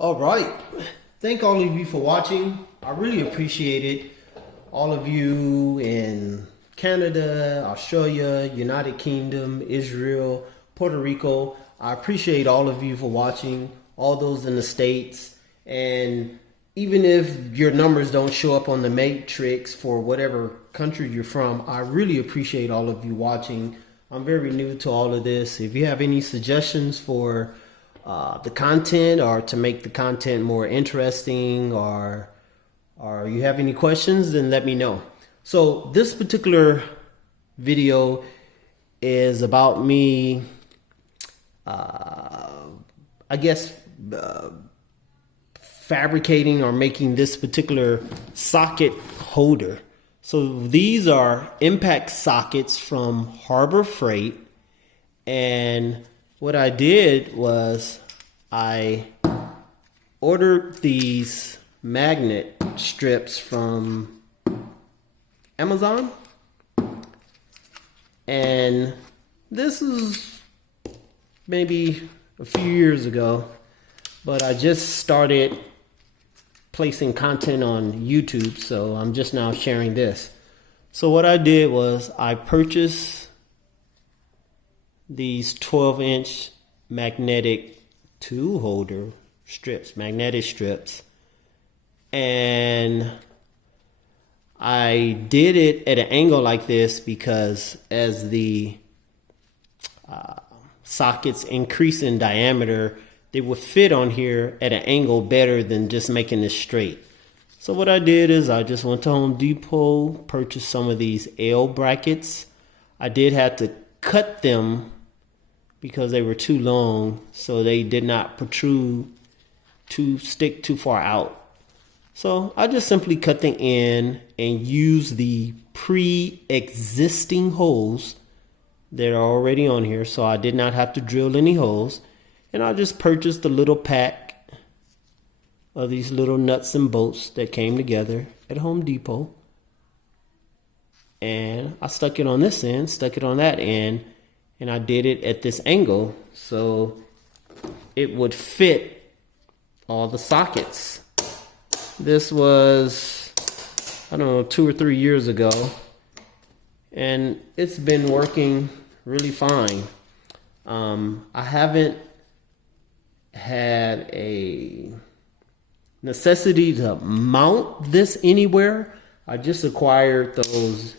All right. Thank all of you for watching. I really appreciate it. All of you in Canada, Australia, United Kingdom, Israel, Puerto Rico. I appreciate all of you for watching. All those in the States. And even if your numbers don't show up on the matrix for whatever country you're from, I really appreciate all of you watching. I'm very new to all of this. If you have any suggestions for the content, or to make the content more interesting, or you have any questions, then let me know. So this particular video is about me, I guess, fabricating or making this particular socket holder. So these are impact sockets from Harbor Freight, and what I did was I ordered these magnet strips from Amazon, and this is maybe a few years ago, but I just started placing content on YouTube, so I'm just now sharing this. So what I did was I purchased these 12-inch magnetic tool holder strips, magnetic strips, and I did it at an angle like this because as the sockets increase in diameter, they would fit on here at an angle better than just making this straight. So what I did is I just went to Home Depot, purchased some of these L brackets. I did have to cut them because they were too long, so they did not protrude to stick too far out. So I just simply cut the end and use the pre-existing holes that are already on here, so I did not have to drill any holes. And I just purchased a little pack of these little nuts and bolts that came together at Home Depot. And I stuck it on this end, stuck it on that end, and I did it at this angle so it would fit all the sockets. This was, I don't know, 2 or 3 years ago, and it's been working really fine. I haven't had a necessity to mount this anywhere. I just acquired those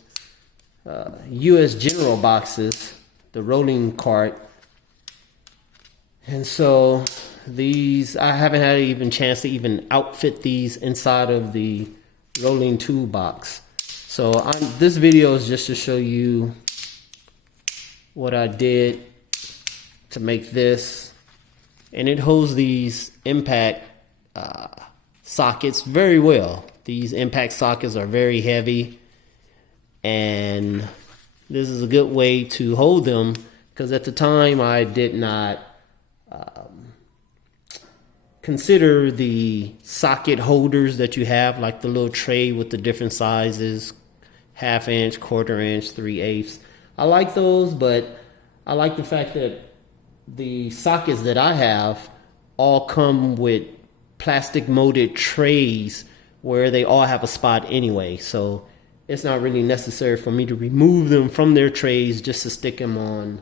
US General boxes, the rolling cart, and so these, I haven't had even chance to even outfit these inside of the rolling toolbox. So this video is just to show you what I did to make this, and it holds these impact sockets very well. These impact sockets are very heavy, and this is a good way to hold them, because at the time I did not consider the socket holders that you have, like the little tray with the different sizes, 1/2 inch, 1/4 inch, 3/8. I like those, but I like the fact that the sockets that I have all come with plastic molded trays where they all have a spot anyway, so it's not really necessary for me to remove them from their trays just to stick them on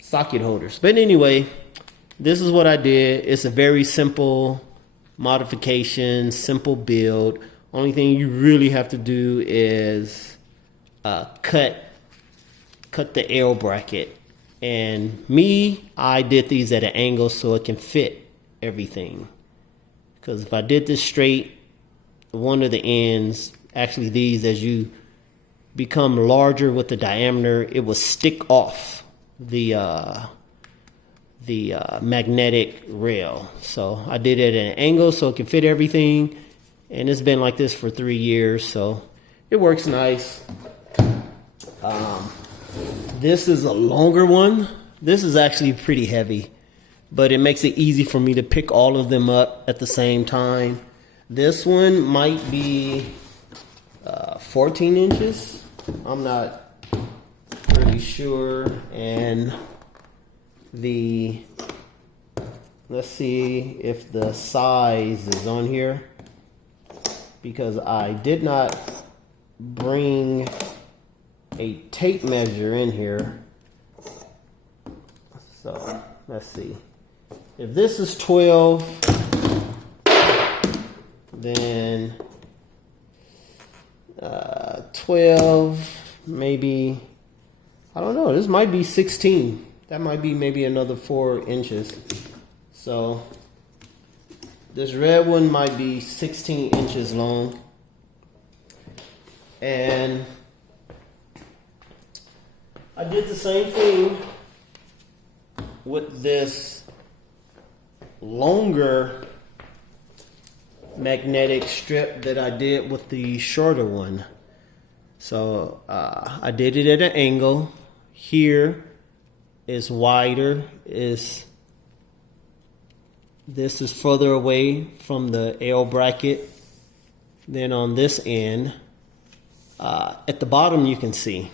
socket holders. But anyway, this is what I did. It's a very simple modification, simple build. Only thing you really have to do is cut the L bracket. And I did these at an angle so it can fit everything. Because if I did this straight, one of the ends, actually these, as you become larger with the diameter, it will stick off the magnetic rail. So I did it at an angle so it can fit everything, and it's been like this for 3 years, so it works nice. This is a longer one. This is actually pretty heavy, but it makes it easy for me to pick all of them up at the same time. This one might be 14 inches. I'm not really sure. And the let's see if the size is on here, because I did not bring a tape measure in here. So let's see. If this is 12, then 12, maybe, I don't know, this might be 16. That might be maybe another 4 inches. So this red one might be 16 inches long. And I did the same thing with this longer magnetic strip that I did with the shorter one. So I did it at an angle. Here is wider, this is further away from the L bracket. Then on this end, at the bottom you can see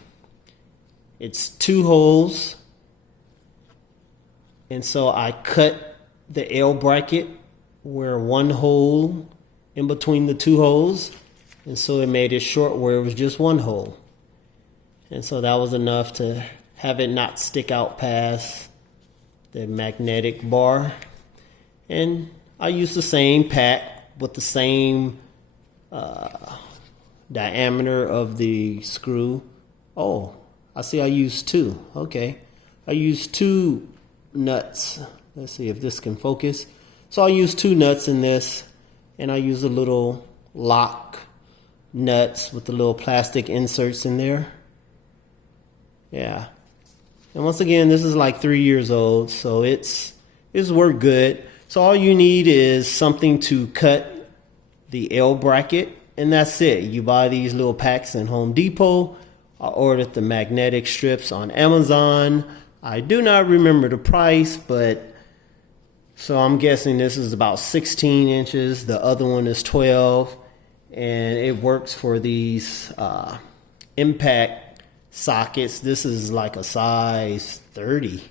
it's 2 holes, and so I cut the L bracket where 1 hole in between the 2 holes, and so it made it short where it was just 1 hole. And so that was enough to have it not stick out past the magnetic bar. And I used the same pack with the same diameter of the screw. Oh, I see I used 2. Okay. I used 2 nuts. Let's see if this can focus. So I used 2 nuts in this, and I used a little lock nuts with the little plastic inserts in there. Yeah. And once again, this is like 3 years old, so it's worked good. So all you need is something to cut the L bracket, and that's it. You buy these little packs in Home Depot. I ordered the magnetic strips on Amazon. I do not remember the price, but so I'm guessing this is about 16 inches. The other one is 12, and it works for these impact sockets. This is like a size 30.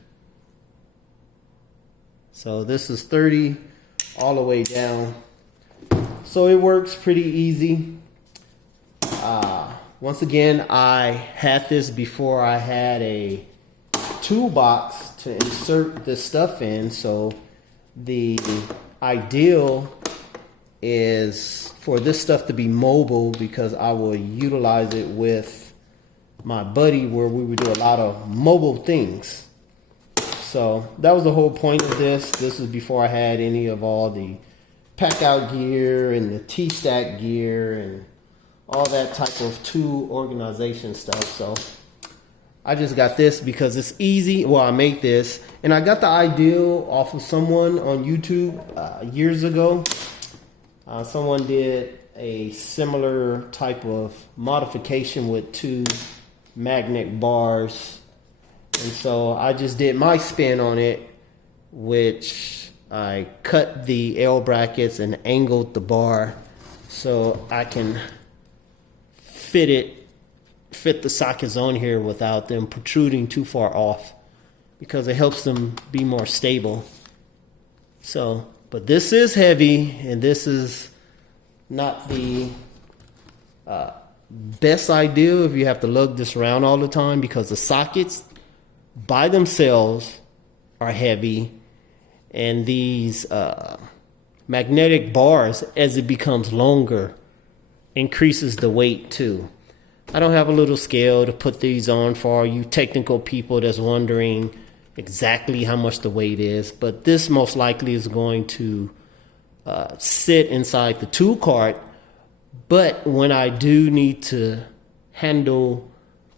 So this is 30 all the way down. So it works pretty easy. Once again, I had this before I had a toolbox to insert this stuff in. So the ideal is for this stuff to be mobile, because I will utilize it with my buddy where we would do a lot of mobile things. So that was the whole point of this. This is before I had any of all the pack out gear and the T-stack gear and all that type of tool organization stuff. So I just got this because it's easy. Well, I make this, and I got the ideal off of someone on YouTube years ago. Someone did a similar type of modification with 2 magnet bars. And so I just did my spin on it, which I cut the L brackets and angled the bar so I can fit the sockets on here without them protruding too far off, because it helps them be more stable. So, but this is heavy, and this is not the best idea if you have to lug this around all the time, because the sockets by themselves are heavy, and these magnetic bars, as it becomes longer, increases the weight too. I don't have a little scale to put these on for all you technical people that's wondering exactly how much the weight is, but this most likely is going to sit inside the tool cart. But when I do need to handle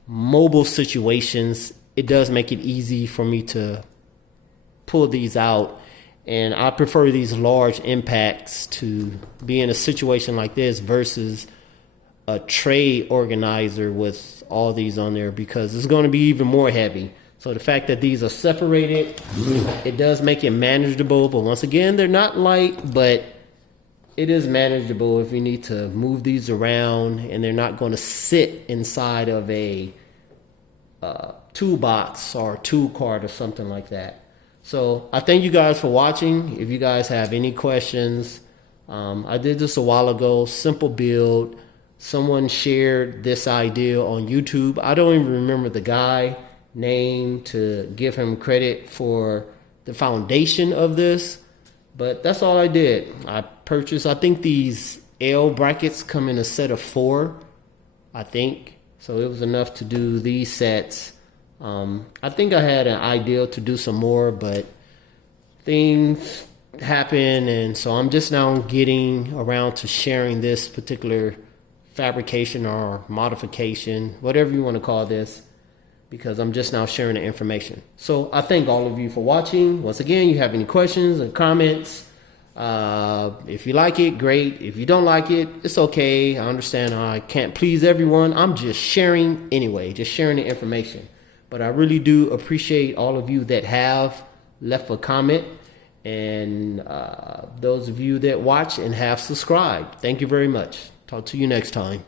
mobile situations, it does make it easy for me to pull these out. And I prefer these large impacts to be in a situation like this versus a tray organizer with all these on there, because it's going to be even more heavy. So the fact that these are separated, it does make it manageable. But once again, they're not light, but it is manageable if you need to move these around, and they're not going to sit inside of a toolbox or tool cart or something like that. So I thank you guys for watching. If you guys have any questions, I did this a while ago, simple build. Someone shared this idea on YouTube. I don't even remember the guy name to give him credit for the foundation of this, but that's all I did. I purchased, I think these L brackets come in a set of 4, I think. So it was enough to do these sets. I think I had an idea to do some more, but things happen, and so I'm just now getting around to sharing this particular fabrication or modification, whatever you want to call this, because I'm just now sharing the information. So I thank all of you for watching. Once again, you have any questions or comments, if you like it, great. If you don't like it, it's okay. I understand I can't please everyone. I'm just sharing anyway, just sharing the information. But I really do appreciate all of you that have left a comment, and those of you that watch and have subscribed. Thank you very much. Talk to you next time.